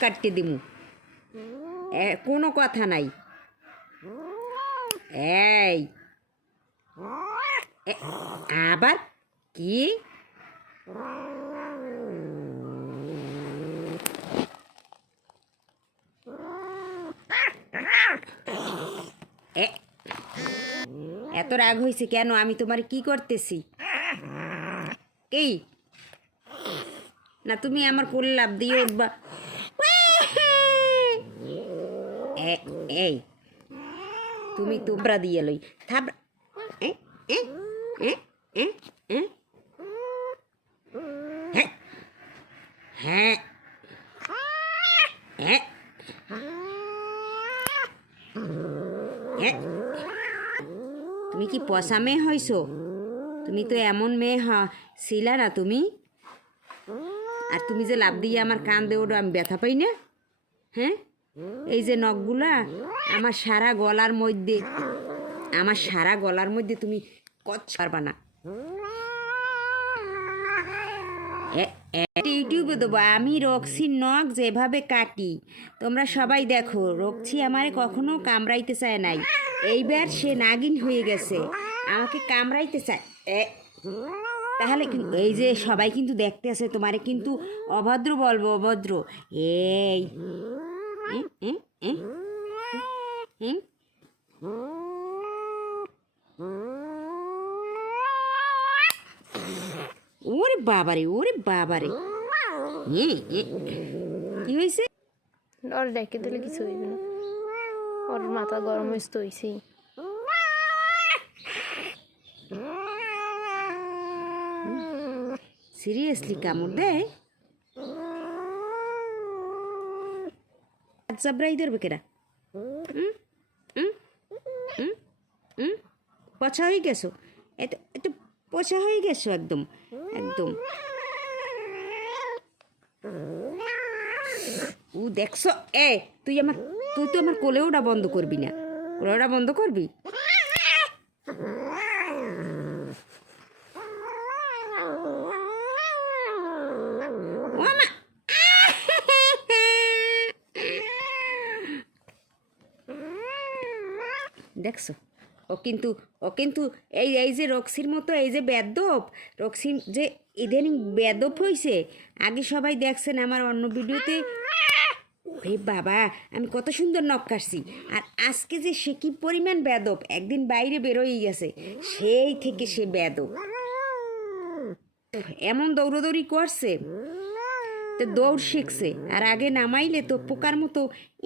কাটতে দিমু, কোনো কথা নাই। এই আবার কি? এত রাগ হয়েছে কেন? আমি তোমার কি করতেছি? এই না, তুমি আমার কোলে লাফ দিয়ে উঠবা। এই তুমি তোমরা দিয়ে লই থাবড়া। হ্যাঁ হ্যাঁ, তুমি কি পচা মেয়ে হইছো? তুমি তো এমন মেয়ে ছিলা না তুমি। আর তুমি যে লাভ দিয়ে আমার কান দিয়ে ওঠো, আমি ব্যথা পাই না? হ্যাঁ, এই যে নখগুলা আমার সারা গলার মধ্যে তুমি পারবা না। ইউটিউবে দেবো আমি রক্সির নখ যেভাবে কাটি, তোমরা সবাই দেখো। রক্সি আমারে কখনো কামড়াইতে চায় নাই, এইবার সে নাগিন হয়ে গেছে, আমাকে কামড়াইতে চায়। তাহলে এই যে সবাই কিন্তু দেখতে আছে, তোমারে কিন্তু অভদ্র বলবো, অভদ্র। এই ওরে বাবারে, ওরে বাবারে, কি হয়েছে? ওর ডেকে দিলে কিছু হইবে না, ওর মাথা গরম হয়েছে হয়েছে। সিরিয়াসলি কামড় দেয়? চাবড়াই ধরবে কেরা? পচা হয়ে গেছো, একটু পচা হয়ে গেছো একদম একদম। ও দেখছো, তুই তো আমার কোলে ওটা বন্ধ করবি না, কোলে ওটা বন্ধ করবি। দেখছো, ও কিন্তু এই যে রক্সির মতো, এই যে বেদব রক্সি যে ইদানিং বেদব হয়েছে। আগে সবাই দেখছেন আমার অন্য ভিডিওতে, ওরে বাবা আমি কত সুন্দর নখ কাটছি, আর আজকে যে সে কি পরিমাণ বেদব, একদিন বাইরে বেরোই গেছে, সেই থেকে সে বেদব। এমন দৌড়দৌড়ি করছে, তো দৌড় শিখছে। আর আগে নামাইলে তো পোকার মতো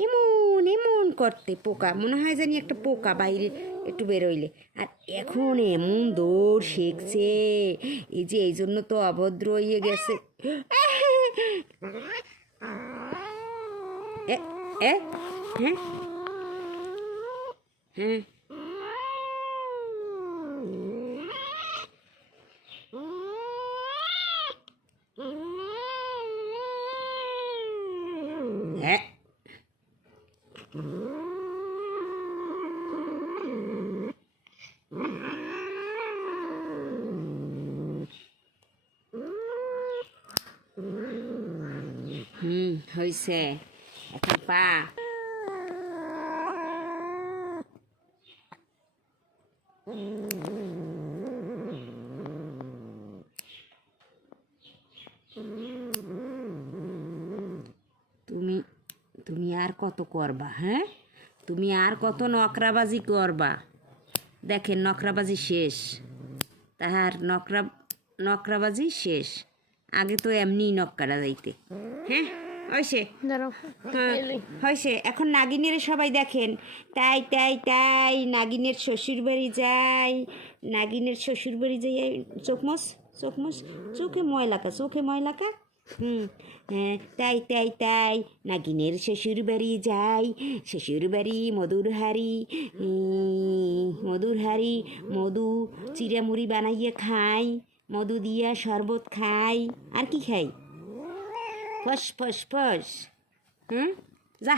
এমন এমন করতে, পোকা মনে হয় জানি একটা পোকা বাইরে একটু বেরোইলে। আর এখন এমন দৌড় শিখছে, এই যে এই জন্য তো অভদ্র হয়ে গেছে। হ্যাঁ হ্যাঁ, হ্যাঁ হয়েছে, এখন পা। তুমি আর কত করবা? হ্যাঁ, তুমি আর কত নকরাবাজি করবা? দেখেন নকরাবাজি শেষ, তাহার নকরাবাজি শেষ। আগে তো এমনি নখ কাটা যাইতে। হ্যাঁ হয়েছে, হ্যাঁ হয়েছে। এখন নাগিনের সবাই দেখেন, তাই তাই তাই নাগিনের শ্বশুর বাড়ি যাই, নাগিনের শ্বশুর বাড়ি যাই। চোখমস চোখে ময়লাকা। হ্যাঁ, তাই তাই তাই নাগিনের শ্বশুর বাড়ি যাই, শ্বশুর বাড়ি মধুর হাড়ি মধু চিড়ামুড়ি বানাইয়ে খাই, মধু দিয়া শরবত খাই। আর কি খাই? ফস যা।